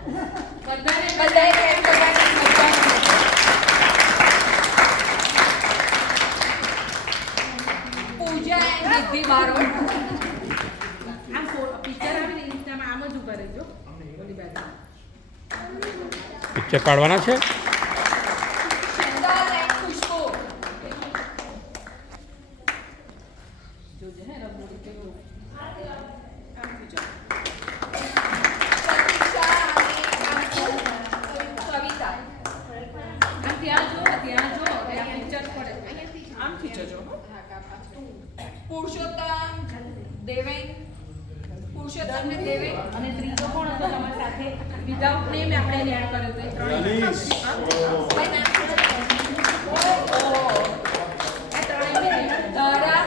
બધાને એડ કરવાની મજા આવે. પૂજા એન્ડ સિદ્ધિ બારોટ. આમ પિક્ચર આવે ને ઇન્સ્ટામાં આમ જ ઉભા રહેજો ઓલી બાજુ. પિક્ચર કાઢવાના છે. શીતલ એન્ડ ખુશ્બુ. જોજે હે રંગોળી કેવું આમ થઈ સતીશા અને કવિતા. આમ ત્યાં જો એટલે પિક્ચર પડે આમ ખીચજો પુરુષોત્તમ દેવેન. પુરુષોત્તમ ને દેવેન. અને ત્રીજો કોણ હતો તમારી સાથે વિધાઉટ નેમ આપણે એને એડ કર્યો તો એ ત્રણેય તારા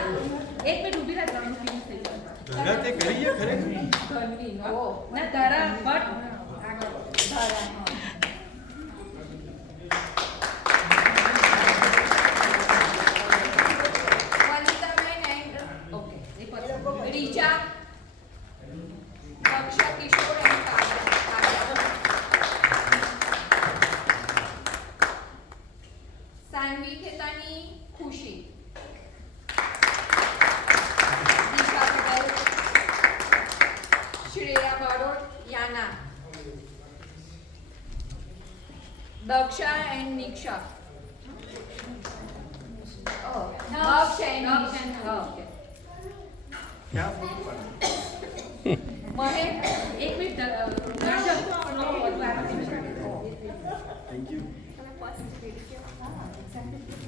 એક મિનિટ ઊભી રહે ત્રણ ફિનિશ થઈ જાય ધરા તે કરીએ ખરેખર ધનવી નો ના તારા બટ આગળ તારા વનિતાબેન એન્ડ ઓકે એ પછી Richa. Akshay Kishor and Kavya. Saanvi Khetani Khushi. Disha Patel. Shreya Barot Yana. Daksha and Niksha. Daksh and Niksha. Okay. ક્યાં ફોટો પાડો મહેક. એક મિનિટ થેન્ક યુ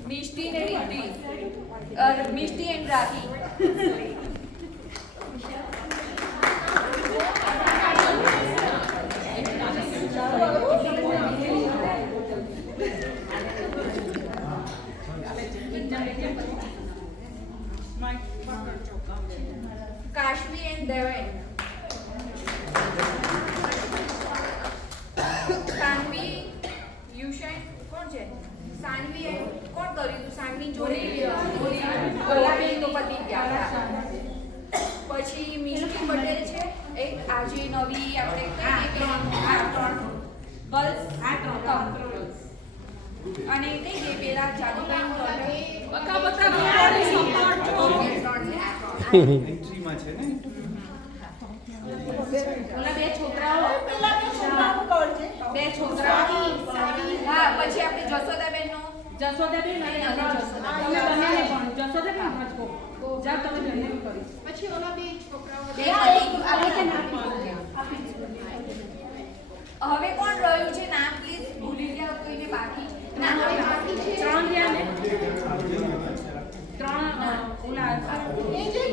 મિષ્ટી ને રીતિ. મિષ્ટી એન્ડ રાહી. કાશ્મી એન્ડ દેવેન. સાનવી યુશન કોણ છે? સાનવી એન્ડ કોણ કર્યું હતું? સાનવી જોડે ઓલાબેન તો પતિ ગયા. પછી મિષ્ટી પટેલ છે એક આજે નવી આપણે કઈ આ ત્રણ ગર્લ્સ અને કઈ ગઈ પેલા જાદુબેન એન્ટ્રીમાં છે ને ઓલા બે છોકરાઓ બે છોકરાઓ. હા પછી આપણે જસોદાબેન નો જસોદાબેન અને જસોદા તમે બંનેને પણ જસોદાબેન મત કહો જાવ તમે બંને કરી પછી ઓલા બે છોકરાઓ બે હવે કોણ રહ્યું છે નામ પ્લીઝ ભૂલી ગયા કોઈને બાકી? ના હવે બાકી છે. ત્રણ ગયા ને ત્રણ ઓલા એ જે